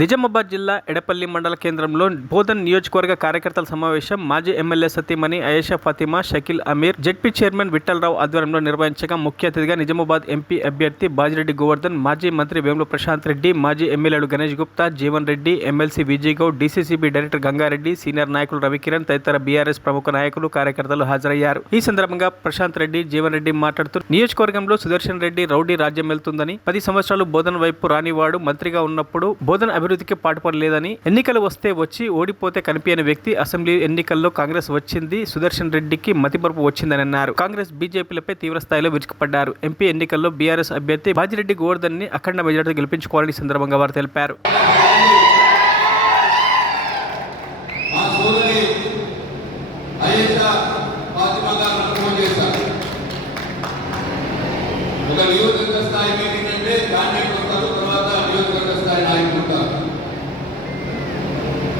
నిజామాబాద్ జిల్లా ఎడపల్లి మండల కేంద్రంలో బోధన్ నియోజకవర్గ కార్యకర్తల సమావేశం మాజీ ఎమ్మెల్యే సతీమణి అయేషా ఫాతిమా, షకీల్ అమీర్, జెడ్పీ చైర్మన్ విఠలరావు ఆధ్వర్యంలో నిర్వహించగా ముఖ్య అతిథిగా నిజామాబాద్ ఎంపీ అభ్యర్థి బాజిరెడ్డి గోవర్ధన్, మాజీ మంత్రి వేముల ప్రశాంత్ రెడ్డి, మాజీ ఎమ్మెల్యేలు Ganesh Gupta, Jeevan Reddy, MLC Vijay Goud, DCCB director Gangareddy, senior నాయకులు రవికిరణ్ తదితర బీఆర్ఎస్ ప్రముఖ నాయకులు, కార్యకర్తలు హాజరయ్యారు. ఈ సందర్భంగా ప్రశాంత్ రెడ్డి, జీవన్ రెడ్డి మాట్లాడుతూ నియోజకవర్గంలో సుదర్శన్ రెడ్డి రౌడీ రాజ్యం వెళ్తుందని, 10 సంవత్సరాలు బోధన్ వైపు రానివాడు మంత్రిగా ఉన్నప్పుడు బోధన్ అభివృద్ధికి పాటుపడలేదని, ఎన్నికలు వస్తే వచ్చి ఓడిపోతే కనిపించని వ్యక్తి, అసెంబ్లీ ఎన్నికల్లో కాంగ్రెస్ వచ్చింది, సుదర్శన్ రెడ్డికి మతిమరుపు వచ్చిందని అన్నారు. కాంగ్రెస్ బీజేపీలపై తీవ్ర స్థాయిలో విరుచుకుపడ్డారు. ఎంపీ ఎన్నికల్లో బీఆర్ఎస్ అభ్యర్థి బాజిరెడ్డి గోవర్ధన్ ని అఖండ మెజార్టీతో గెలిపించుకోవాలని సందర్భంగా వారు తెలిపారు.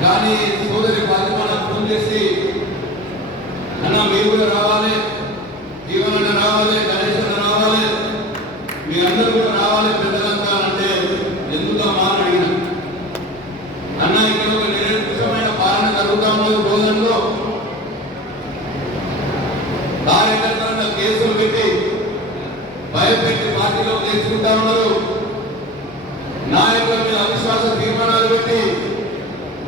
కానీ సోదరి ఫాతిమా ఫోన్ చేసి, అన్న మీరు కూడా రావాలి, జీవన రావాలి, గణేష్ రావాలి, మీరందరూ కూడా రావాలి పెద్దలంతా అంటే ఎందుకమ్మా అని అడిగిన. అన్న ఇక్కడ ఒక నిరంకుశమైన పాలన జరుగుతా ఉన్నది. బోధనలో కార్యకర్తల కేసులు పెట్టి భయపెట్టి పార్టీలో తీసుకుంటా ఉన్నారు. నాయకుల మీద అవిశ్వాస తీర్మానాలు పెట్టి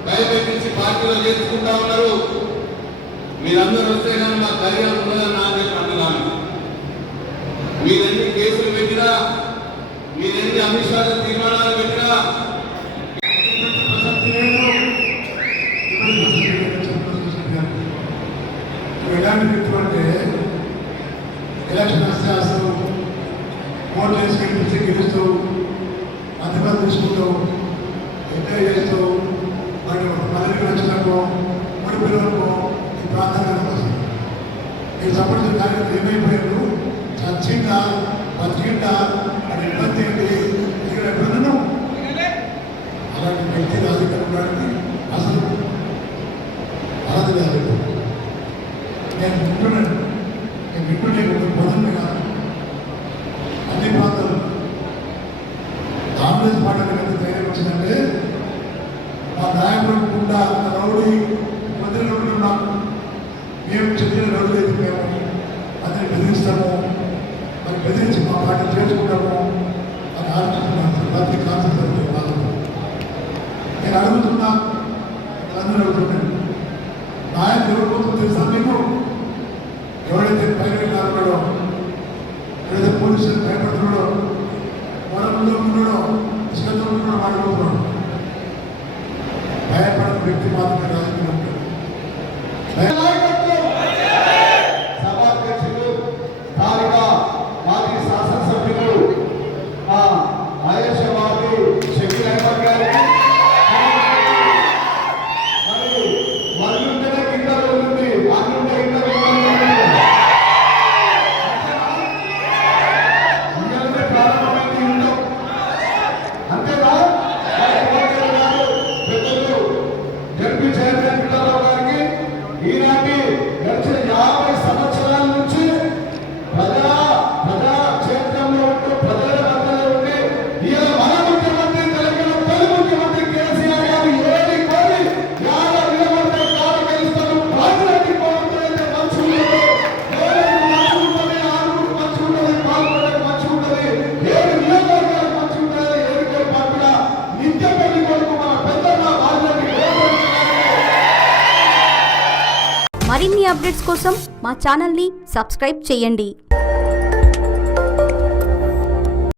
భయపెట్టించి పార్టీలో చేసుకుంటా ఉన్నారు. మీరందరూ వస్తే కానీ మా ధైర్యం ఉన్నదని నా అంటున్నాను. మీరెన్ని కేసులు పెట్టినా, మీరెన్ని అవిశ్వాస తీర్మానాలు పెట్టినా ఎలాంటి వ్యక్తులు అంటే ఎలక్షన్ వస్తే అసలు ఓట్లు వేసుకెళ్ళి గెలుస్తూ అధికారం తీసుకుంటావు, ఎంజాయ్ చేస్తూ మరి పదవికి వచ్చినప్పుడు మూడు పిల్లలకు ఈ ప్రాంతానికి వస్తుంది. ఈ సంబంధించిన కార్యక్రమం ఏమైపోయారు, చచ్చిందా బతికిందా అని ఇబ్బంది ఏంటి, ఇక్కడ ఎప్పుడన్నా అలాంటి వ్యక్తి రాజకీయానికి అసలు అర్హత లేదు. నేను వింటున్నాను బోధన కాదు, అన్ని ప్రాంతాలు కాంగ్రెస్ పార్టీ ఎంత ధైర్యం వచ్చిందంటే, మా నాయకుడు కూడా రౌడీ మంత్రులు ఉంటున్నాం, మేము చెప్పిన రౌడీ అయితే మేము అతన్ని బెదిరిస్తాము, మరి బెదిరించి మా పార్టీ చేసుకుంటాము అని ఆలోచిస్తున్నాను. ప్రతి కాన్సెప్ట్ నేను అడుగుతున్నా, అందరూ అడుగుతున్నాను, నాయకుడు ఎవరిపోతుందో తెలుసా మీకు? ఎవడైతే పైన ఉన్నాడో, ఎవరైతే పోలీసులు భయపడుతున్నాడో, వరంలో ఉన్నాడో, ఇష్టంతో ఉన్నాడో వాడిపోతున్నాడు. భయపడిన వ్యక్తి మాత్రమే రాజకీయం ఉంటాడు. సభాధ్యక్షులు, స్థానిక మాజీ శాసనసభ్యులు అయేషా వారి షకీల్ అహ్మద్ గారికి, మరి వాళ్ళుంటేనే కింద ఉంది, వాళ్ళుంటే ప్రారంభమైంది ఉండవు. అంతేనా? జడ్పీ చైర్మన్ విఠలరావు గారికి ఈనాటి గడిచిన 50 సంవత్సరాల నుంచి ప్రజా క్షేత్రంలో ఉంటూ ప్రజల మధ్యలో ఉండి ఈయన మన ముఖ్యమంత్రి, తెలంగాణ తొలి ముఖ్యమంత్రి కేసీఆర్ గారు ఏది కోరి యాడ నిలబడితే కాలు గెలుస్తారు, బాధ్యతకి పోతే మంచి ఉంటుంది, మంచి ఉంటుంది, ఆరుగురు మంచి ఉంటుంది, పాల్గొనడానికి మంచి ఉంటుంది, 7 నియోజకవర్గాలకు మంచి ఉంటుంది, ఏది కోరి పంపిన నిత్య పెళ్లి కొడుకు మన పెద్దన్న బాధ్యతకి మరిన్ని అప్డేట్స్ కోసం మా ఛానల్ని సబ్స్క్రైబ్ చేయండి.